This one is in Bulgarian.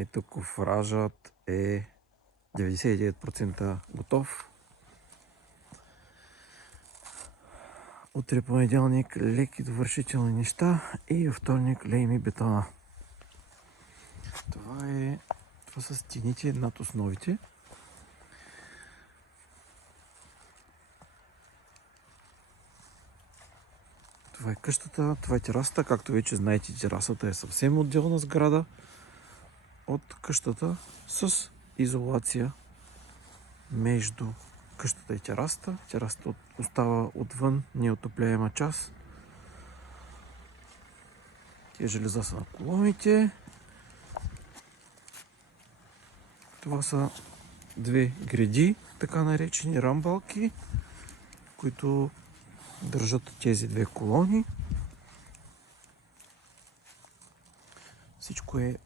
Ето кофражът е 99% готов. Утре понеделник леки довършителни неща и във вторник леем и бетона. Това са стените над основите. Това е къщата, това е терасата. Както вече знаете, терасата е съвсем отделна сграда от къщата с изолация между къщата и терасата. Терасата остава отвън, неотопляема част. Тия железа са на колоните. Това са две греди, така наречени рамбалки, които държат тези две колони. Всичко е